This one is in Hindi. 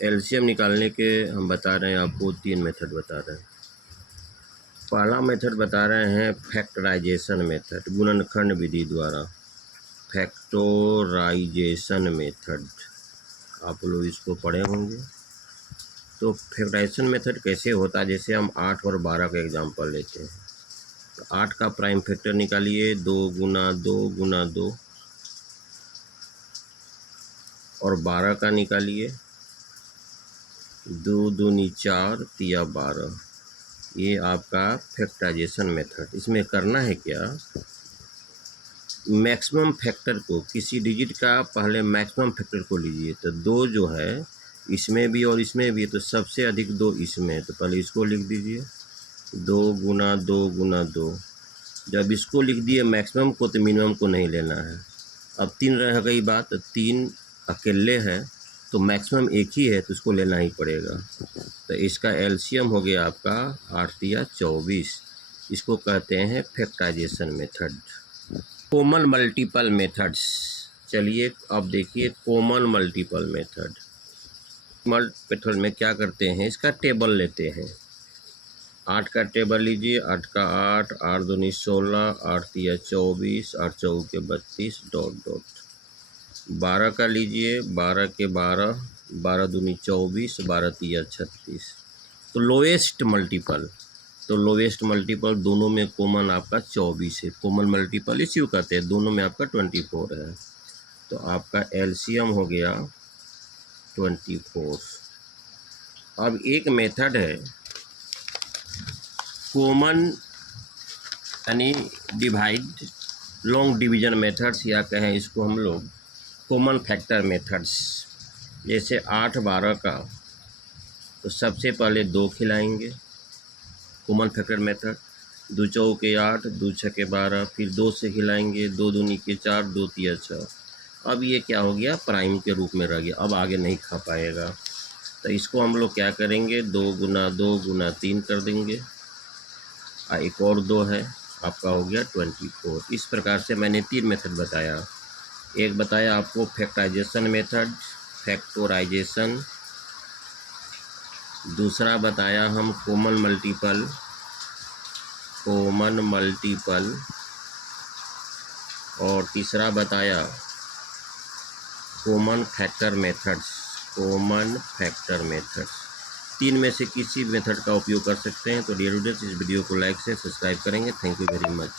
एलसीएम निकालने के हम बता रहे हैं आपको 3 मेथड बता रहे हैं। पहला मेथड बता रहे हैं फैक्टराइजेशन मेथड, गुणनखंड विधि द्वारा। फैक्टराइजेशन मेथड आप लोग इसको पढ़े होंगे। तो फैक्टराइजेशन मेथड कैसे होता है, जैसे हम 8 और 12 का एग्जांपल लेते हैं। तो 8 का प्राइम फैक्टर निकालिए, 2 गुना 2 गुना 2, और 12 का निकालिए, 2 दूनी 4 तिया 12। ये आपका फैक्टराइजेशन मेथड। इसमें करना है क्या, मैक्सिमम फैक्टर को, किसी डिजिट का पहले मैक्सिमम फैक्टर को लीजिए। तो 2 जो है इसमें भी और इसमें भी, तो सबसे अधिक 2 इसमें, तो पहले इसको लिख दीजिए, 2 गुना 2 गुना 2। जब इसको लिख दिए मैक्सिमम को, तो मिनिमम को नहीं लेना है। अब 3 रह गई बात, तो 3 अकेले है तो मैक्सिमम एक ही है, तो उसको लेना ही पड़ेगा। तो इसका एलसीएम हो गया आपका 8 तिया 24। इसको कहते हैं factorization method. Common multiple methods. चलिए अब देखिए कॉमन मल्टीपल मेथड। मेथड में क्या करते हैं, इसका टेबल लेते हैं। 8 का टेबल लीजिए, 8 का 8, 8 दूनी 16, 8 तिया 24, 8 चौके 32, डॉट डॉट। 12 का लीजिए, 12 के 12, 12 दूनी 24, 12 तिया 36। तो लोएस्ट मल्टीपल, तो लोएस्ट मल्टीपल दोनों में कॉमन आपका 24 है। कॉमन मल्टीपल इसी को कहते हैं, दोनों में आपका 24 है। तो आपका एलसीएम हो गया 24। अब एक मेथड है कॉमन यानी डिवाइड लॉन्ग डिवीजन मेथड्स, या कहें इसको हम लोग कॉमन फैक्टर मेथड्स। जैसे 8 12 का, तो सबसे पहले 2 खिलाएंगे, कॉमन फैक्टर मेथड। 2 चौके 8, 2 छके 12, फिर 2 से खिलाएंगे, 2 दूनी के 4, 2 तिया 6। अब ये क्या हो गया, प्राइम के रूप में रह गया, अब आगे नहीं खा पाएगा। तो इसको हम लोग क्या करेंगे, 2 गुना 2 गुना 3 कर देंगे, एक और 2 है, आपका हो गया 24। इस प्रकार से मैंने 3 मेथड बताया। एक बताया आपको फैक्टराइजेशन मेथड, फैक्टराइजेशन। दूसरा बताया हम कॉमन मल्टीपल, कॉमन मल्टीपल। और तीसरा बताया common factor methods, common factor methods. 3 में से किसी मेथड का उपयोग कर सकते हैं। तो डियर स्टूडेंट्स, इस वीडियो को लाइक से सब्सक्राइब करेंगे। Thank you very much.